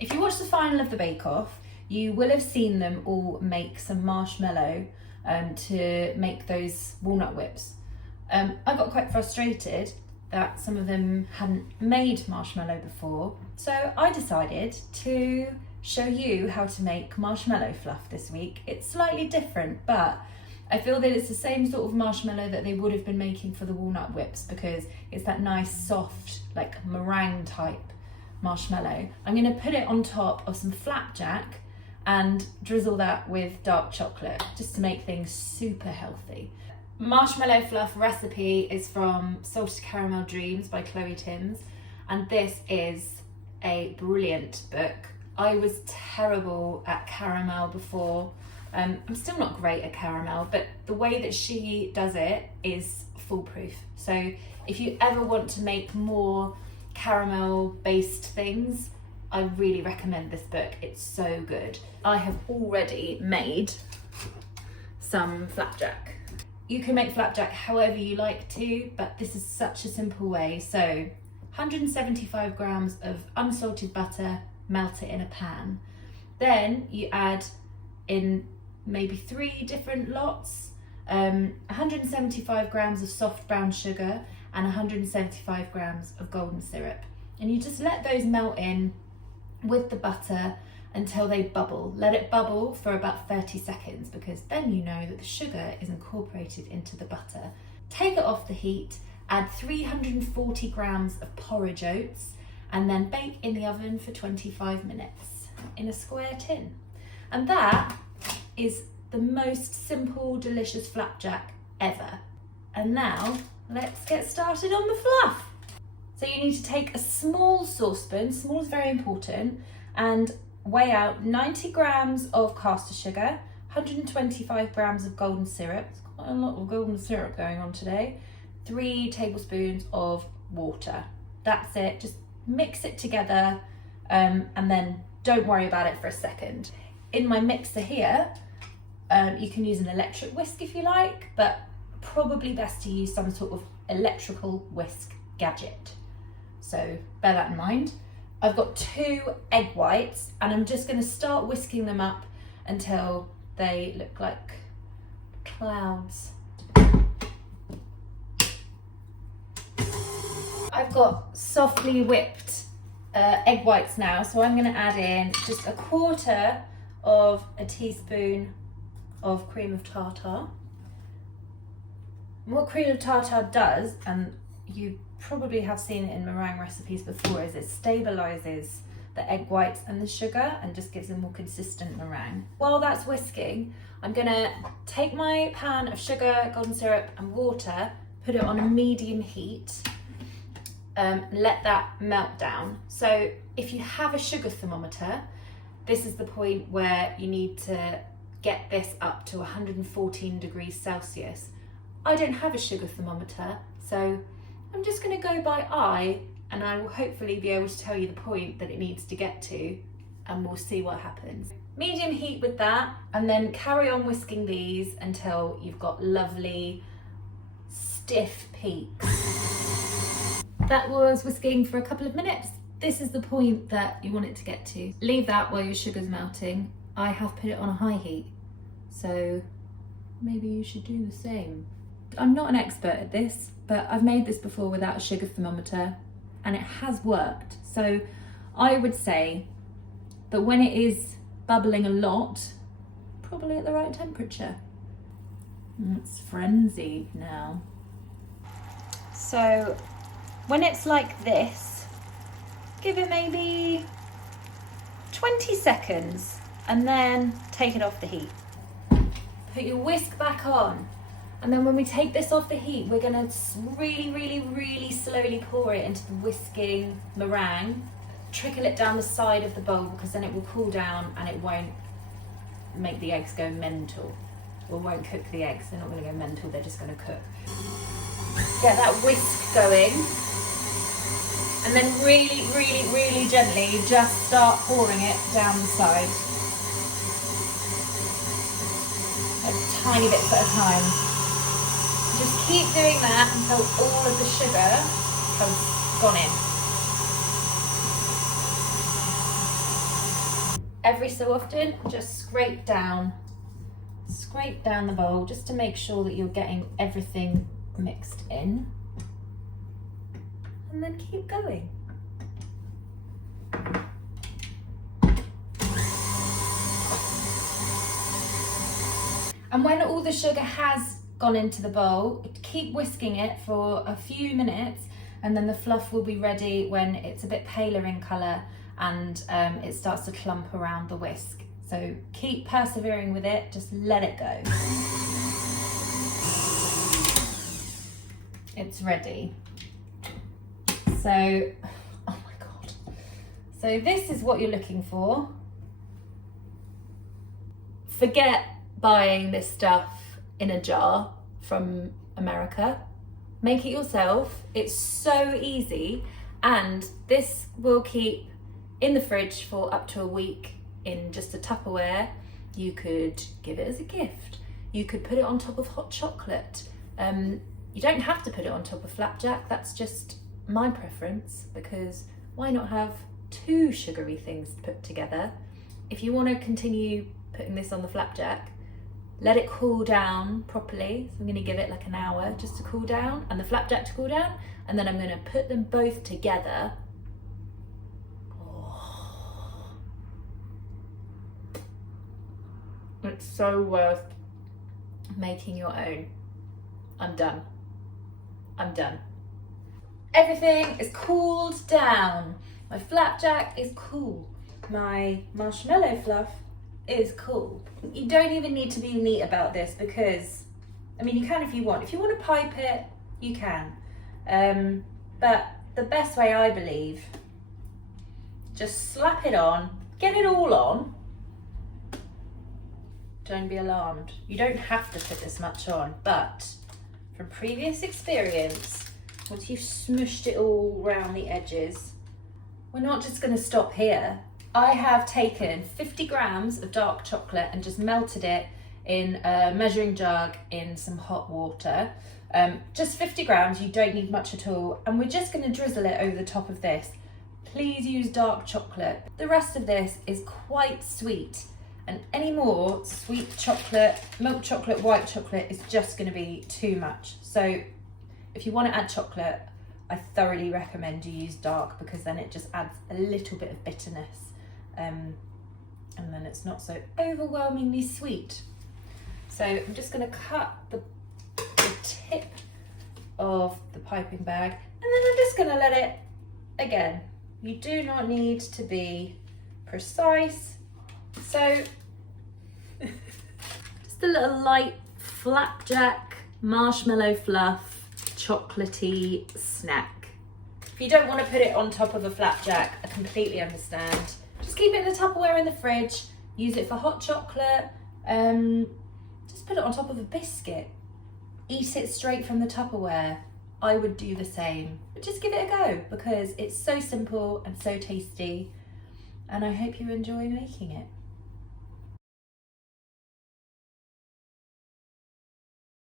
If you watch the final of the Bake Off, you will have seen them all make some marshmallow to make those walnut whips. I got quite frustrated that some of them hadn't made marshmallow before, so I decided to show you how to make marshmallow fluff this week. It's slightly different, but I feel that it's the same sort of marshmallow that they would have been making for the walnut whips, because it's that nice soft, like meringue type marshmallow. I'm going to put it on top of some flapjack and drizzle that with dark chocolate just to make things super healthy. Marshmallow Fluff recipe is from Salted Caramel Dreams by Chloe Timms, and this is a brilliant book. I was terrible at caramel before. I'm still not great at caramel, but the way that she does it is foolproof. So if you ever want to make more caramel based things, I really recommend this book. It's so good. I have already made some flapjack. You can make flapjack however you like to, but this is such a simple way. So 175 grams of unsalted butter, melt it in a pan. Then you add in maybe 3 different lots, 175 grams of soft brown sugar and 175 grams of golden syrup. And you just let those melt in with the butter until they bubble. Let it bubble for about 30 seconds, because then you know that the sugar is incorporated into the butter. Take it off the heat, add 340 grams of porridge oats, and then bake in the oven for 25 minutes in a square tin. And that is the most simple, delicious flapjack ever. And now let's get started on the fluff. So you need to take a small saucepan, small is very important, and weigh out 90 grams of caster sugar, 125 grams of golden syrup. There's quite a lot of golden syrup going on today. 3 tablespoons of water. That's it. Just mix it together and then don't worry about it for a second. In my mixer here, you can use an electric whisk if you like, but probably best to use some sort of electrical whisk gadget. So bear that in mind. I've got 2 egg whites, and I'm just going to start whisking them up until they look like clouds. I've got softly whipped egg whites now, so I'm going to add in just 1/4 of a teaspoon of cream of tartar. What cream of tartar does, and you probably have seen it in meringue recipes before, is it stabilizes the egg whites and the sugar and just gives a more consistent meringue. While that's whisking, I'm gonna take my pan of sugar, golden syrup and water, put it on a medium heat, let that melt down. So if you have a sugar thermometer, this is the point where you need to get this up to 114 degrees Celsius. I don't have a sugar thermometer, so I'm just going to go by eye, and I will hopefully be able to tell you the point that it needs to get to, and we'll see what happens. Medium heat with that, and then carry on whisking these until you've got lovely stiff peaks. That was whisking for a couple of minutes. This is the point that you want it to get to. Leave that while your sugar's melting. I have put it on a high heat, so maybe you should do the same. I'm not an expert at this, but I've made this before without a sugar thermometer and it has worked. So I would say that when it is bubbling a lot, probably at the right temperature. It's frenzied now. So when it's like this, give it maybe 20 seconds and then take it off the heat. Put your whisk back on. And then when we take this off the heat, we're gonna really slowly pour it into the whisking meringue. Trickle it down the side of the bowl, because then it will cool down and it won't make the eggs go mental. Or won't cook the eggs, they're not gonna go mental, they're just gonna cook. Get that whisk going. And then really gently just start pouring it down the side. Like tiny bits at a time. Just keep doing that until all of the sugar has gone in. every so often, just scrape down the bowl just to make sure that you're getting everything mixed in, and then keep going. And when all the sugar has gone into the bowl, keep whisking it for a few minutes, and then the fluff will be ready when it's a bit paler in colour and it starts to clump around the whisk. So keep persevering with it, just let it go. It's ready. So, oh my God. So this is what you're looking for. Forget buying this stuff in a jar from America. Make it yourself. It's so easy, and this will keep in the fridge for up to a week in just a Tupperware. You could give it as a gift. You could put it on top of hot chocolate. You don't have to put it on top of flapjack. That's just my preference, because why not have two sugary things put together? If you want to continue putting this on the flapjack, let it cool down properly. So I'm going to give it like an hour just to cool down, and the flapjack to cool down, and then I'm going to put them both together. Oh. It's so worth making your own. I'm done. Everything is cooled down. My flapjack is cool. My marshmallow fluff is cool. You don't even need to be neat about this, because, I mean, you can if you want. If you want to pipe it, you can. But the best way, I believe, just slap it on, get it all on. Don't be alarmed. You don't have to put this much on, but from previous experience, once you've smushed it all around the edges, we're not just going to stop here. I have taken 50 grams of dark chocolate and just melted it in a measuring jug in some hot water. Just 50 grams, you don't need much at all. And we're just going to drizzle it over the top of this. Please use dark chocolate. The rest of this is quite sweet, and any more sweet chocolate, milk chocolate, white chocolate is just going to be too much. So if you want to add chocolate, I thoroughly recommend you use dark, because then it just adds a little bit of bitterness. And then it's not so overwhelmingly sweet. So I'm just going to cut the tip of the piping bag, and then I'm just going to let it, again, you do not need to be precise. So just a little light flapjack marshmallow fluff chocolatey snack. If you don't want to put it on top of a flapjack, I completely understand. Just keep it in the Tupperware in the fridge. Use it for hot chocolate. Just put it on top of a biscuit. Eat it straight from the Tupperware. I would do the same. But just give it a go, because it's so simple and so tasty. And I hope you enjoy making it.